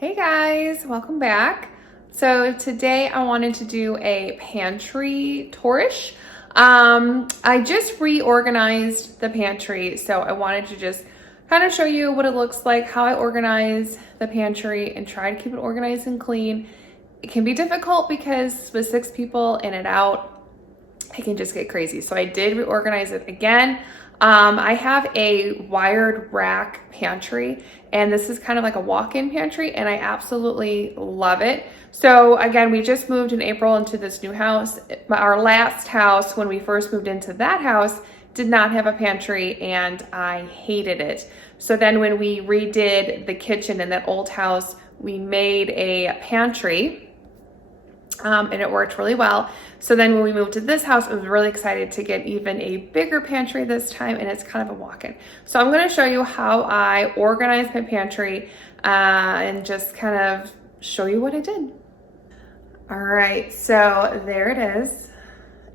Hey guys, welcome back. So today I wanted to do a pantry tourish. I just reorganized the pantry, so I wanted to just kind of show you what it looks like, how I organize the pantry and try to keep it organized and clean. It can be difficult because with 6 people in and out, it can just get crazy. So I did reorganize it again. I have a wired rack pantry, and this is kind of like a walk-in pantry, and I absolutely love it. So again, we just moved in April into this new house. Our last house, when we first moved into that house, did not have a pantry, and I hated it. So then when we redid the kitchen in that old house, we made a pantry. And it worked really well. So then when we moved to this house, I was really excited to get even a bigger pantry this time, and it's kind of a walk-in. So I'm gonna show you how I organize my pantry and just kind of show you what I did. All right, so there it is.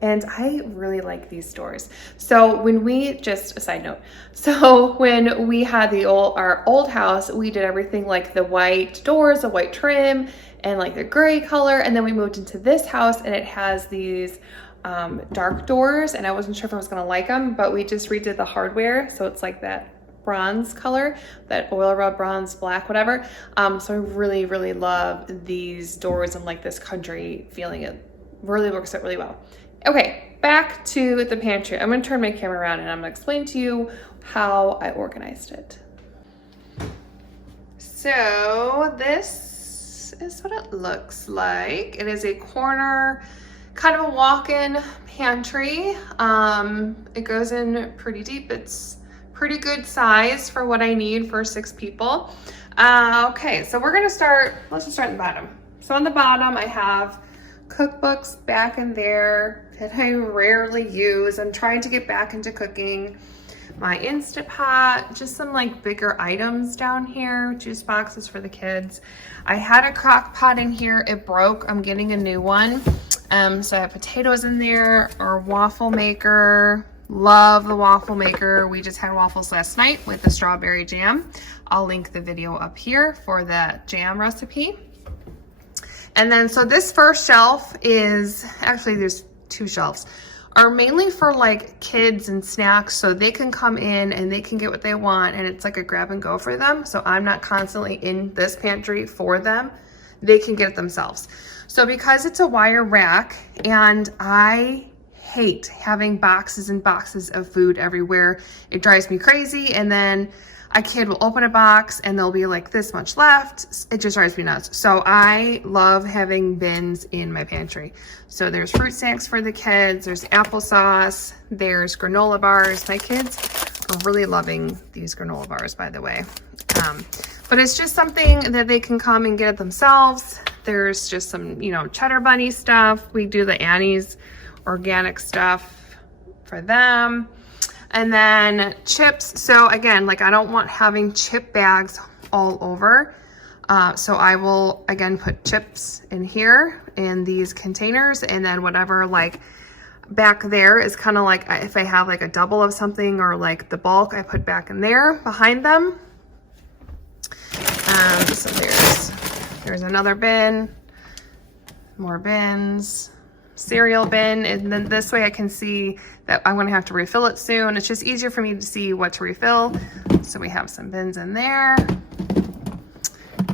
And I really like these doors. So when we, just a side note, so when we had our old house, we did everything like the white doors, the white trim, and like the gray color. And then we moved into this house and it has these dark doors, and I wasn't sure if I was gonna like them, but we just redid the hardware. So it's like that bronze color, that oil rub bronze, black, whatever. So I really, really love these doors and like this country feeling. It really works out really well. Okay, back to the pantry. I'm gonna turn my camera around and I'm gonna explain to you how I organized it. So this is what it looks like. It is a corner, kind of a walk-in pantry. It goes in pretty deep. It's pretty good size for what I need for 6 people. Okay, so let's just start at the bottom. So on the bottom, I have cookbooks back in there that I rarely use. I'm trying to get back into cooking. My Instant Pot, just some like bigger items down here, juice boxes for the kids. I had a crock pot in here, it broke, I'm getting a new one. So I have potatoes in there, or waffle maker. Love the waffle maker. We just had waffles last night with the strawberry jam. I'll link the video up here for the jam recipe. And then, so this first shelf is, actually there's 2 shelves, are mainly for like kids and snacks, so they can come in and they can get what they want, and it's like a grab and go for them. So I'm not constantly in this pantry for them. They can get it themselves. So because it's a wire rack, and I hate having boxes and boxes of food everywhere, it drives me crazy. And then a kid will open a box and there'll be like this much left. It just drives me nuts. So I love having bins in my pantry. So there's fruit snacks for the kids, there's applesauce, there's granola bars. My kids are really loving these granola bars, by the way. But it's just something that they can come and get it themselves. There's just some, Cheddar Bunny stuff. We do the Annie's organic stuff for them. And then chips. So again, like I don't want having chip bags all over. So I will, again, put chips in here in these containers, and then whatever like back there is kind of like, if I have like a double of something or like the bulk, I put back in there behind them. So there's another bin, more bins. Cereal bin, and then this way I can see that I'm going to have to refill it soon. It's just easier for me to see what to refill. So we have some bins in there.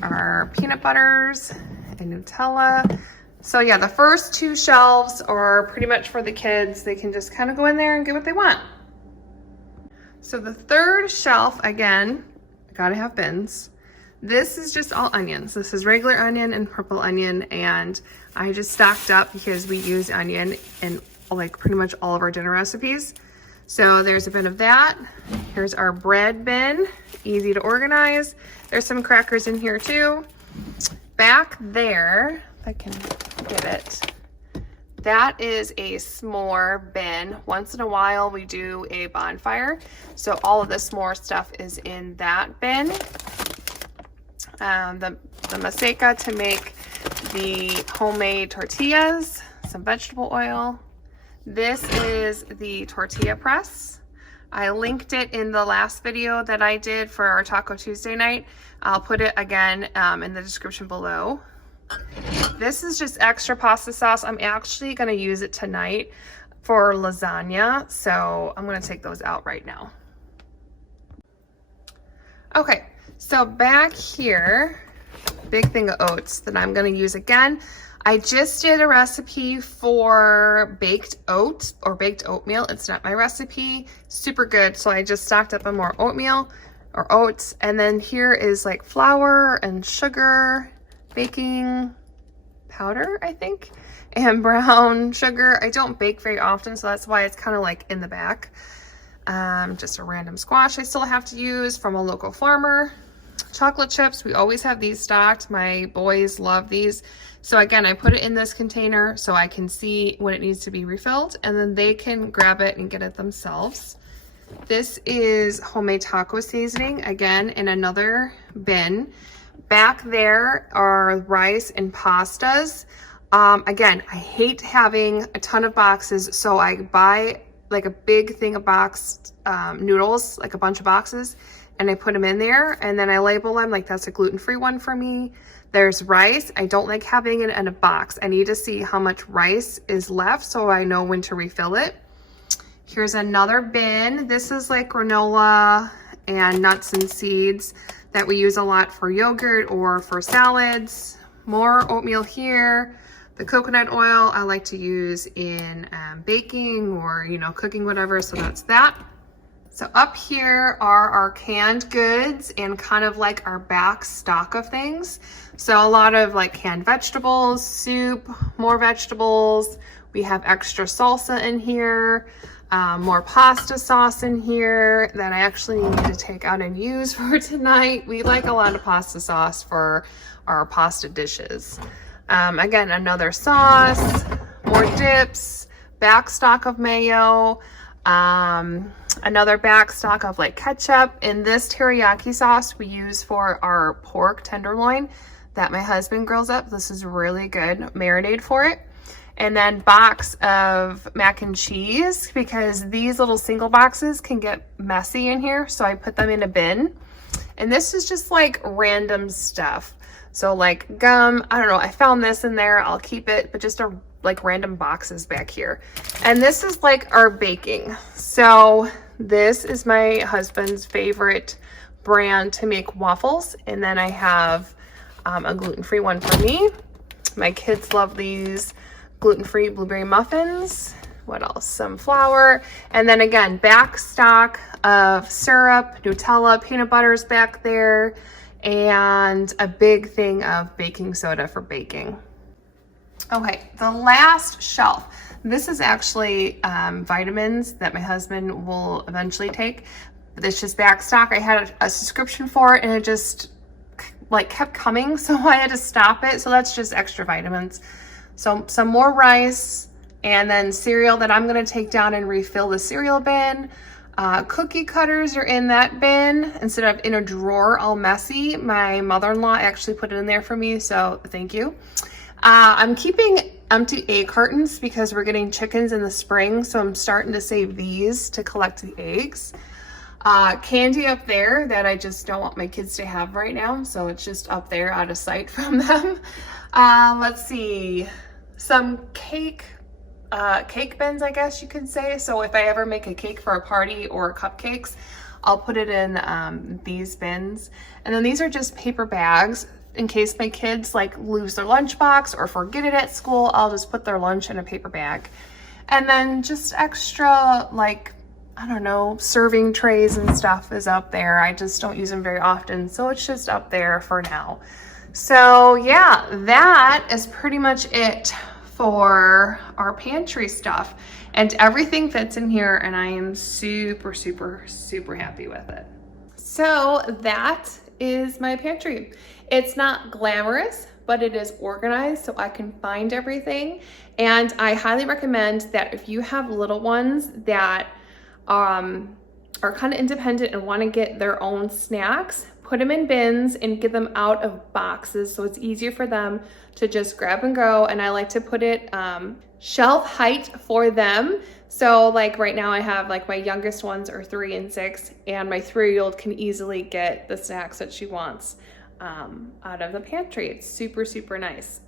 Our peanut butters and Nutella. So yeah, the first 2 shelves are pretty much for the kids. They can just kind of go in there and get what they want. So the third shelf, again, gotta have bins. This is just all onions. This is regular onion and purple onion, and I just stocked up because we use onion in like pretty much all of our dinner recipes. So there's a bin of that. Here's our bread bin, easy to organize. There's some crackers in here too. Back there, if I can get it, that is a s'more bin. Once in a while we do a bonfire, so all of the s'more stuff is in that bin. The maseca to make the homemade tortillas, some vegetable oil. This is the Tortilla Press. I linked it in the last video that I did for our Taco Tuesday night. I'll put it again in the description below. This is just extra pasta sauce. I'm actually gonna use it tonight for lasagna, so I'm gonna take those out right now. Okay, so back here, big thing of oats that I'm gonna use again. I just did a recipe for baked oats or baked oatmeal. It's not my recipe, super good. So I just stocked up on more oatmeal or oats. And then here is like flour and sugar, baking powder, I think, and brown sugar. I don't bake very often, so that's why it's kind of like in the back. Just a random squash I still have to use from a local farmer. Chocolate chips, we always have these stocked. My boys love these. So again, I put it in this container so I can see when it needs to be refilled, and then they can grab it and get it themselves. This is homemade taco seasoning, again, in another bin. Back there are rice and pastas. Again, I hate having a ton of boxes, so I buy like a big thing of boxed noodles, like a bunch of boxes, and I put them in there, and then I label them like that's a gluten-free one for me. There's rice. I don't like having it in a box. I need to see how much rice is left so I know when to refill it. Here's another bin. This is like granola and nuts and seeds that we use a lot for yogurt or for salads. More oatmeal here. The coconut oil I like to use in baking or, you know, cooking, whatever, so that's that. So up here are our canned goods and kind of like our back stock of things. So a lot of like canned vegetables, soup, more vegetables. We have extra salsa in here, more pasta sauce in here that I actually need to take out and use for tonight. We like a lot of pasta sauce for our pasta dishes. Again, another sauce, more dips, back stock of mayo, another back stock of like ketchup. And this teriyaki sauce we use for our pork tenderloin that my husband grills up. This is really good marinade for it. And then box of mac and cheese, because these little single boxes can get messy in here, so I put them in a bin. And this is just like random stuff. So like gum, I don't know, I found this in there, I'll keep it, but just like random boxes back here. And this is like our baking. So this is my husband's favorite brand to make waffles. And then I have a gluten-free one for me. My kids love these gluten-free blueberry muffins. What else? Some flour. And then again, back stock of syrup, Nutella, peanut butter's back there, and a big thing of baking soda for baking. Okay, the last shelf. This is actually vitamins that my husband will eventually take. It's just back stock. I had a subscription for it and it just like kept coming, so I had to stop it. So that's just extra vitamins. So some more rice, and then cereal that I'm gonna take down and refill the cereal bin. Cookie cutters are in that bin instead of in a drawer all messy. My mother-in-law actually put it in there for me, so thank you. I'm keeping empty egg cartons because we're getting chickens in the spring, so I'm starting to save these to collect the eggs. Candy up there that I just don't want my kids to have right now, so it's just up there out of sight from them. Let's see, some cake bins, I guess you could say. So if I ever make a cake for a party or cupcakes, I'll put it in these bins. And then these are just paper bags in case my kids like lose their lunchbox or forget it at school. I'll just put their lunch in a paper bag. And then just extra, like, I don't know, serving trays and stuff is up there. I just don't use them very often, so it's just up there for now. So yeah, that is pretty much it for our pantry stuff, and everything fits in here, and I am super, super, super happy with it. So that is my pantry. It's not glamorous, but it is organized so I can find everything. And I highly recommend that if you have little ones that are kind of independent and want to get their own snacks, put them in bins and get them out of boxes so it's easier for them to just grab and go. And I like to put it shelf height for them So like right now I have like my youngest ones are 3 and 6, and my 3-year-old can easily get the snacks that she wants out of the pantry. It's super, super nice.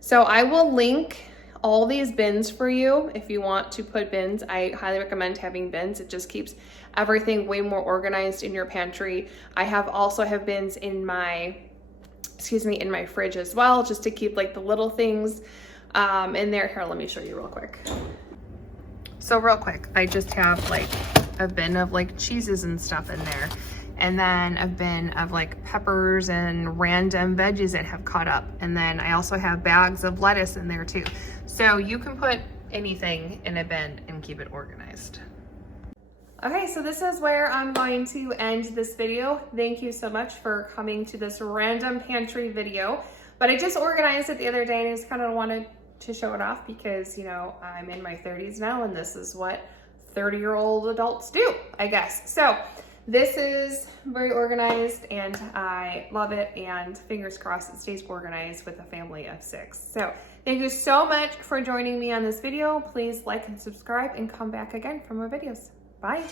So I will link all these bins for you if you want to put bins. I highly recommend having bins. It just keeps everything way more organized in your pantry. I also have bins in my, in my fridge as well, just to keep like the little things in there. Here, let me show you real quick. So real quick, I just have like a bin of like cheeses and stuff in there. And then a bin of like peppers and random veggies that have caught up. And then I also have bags of lettuce in there too. So you can put anything in a bin and keep it organized. Okay, so this is where I'm going to end this video. Thank you so much for coming to this random pantry video. But I just organized it the other day and I just kind of wanted to show it off because, you know, I'm in my 30s now and this is what 30-year-old adults do, I guess. So this is very organized and I love it, and fingers crossed it stays organized with a family of 6. So thank you so much for joining me on this video. Please like and subscribe and come back again for more videos. Bye.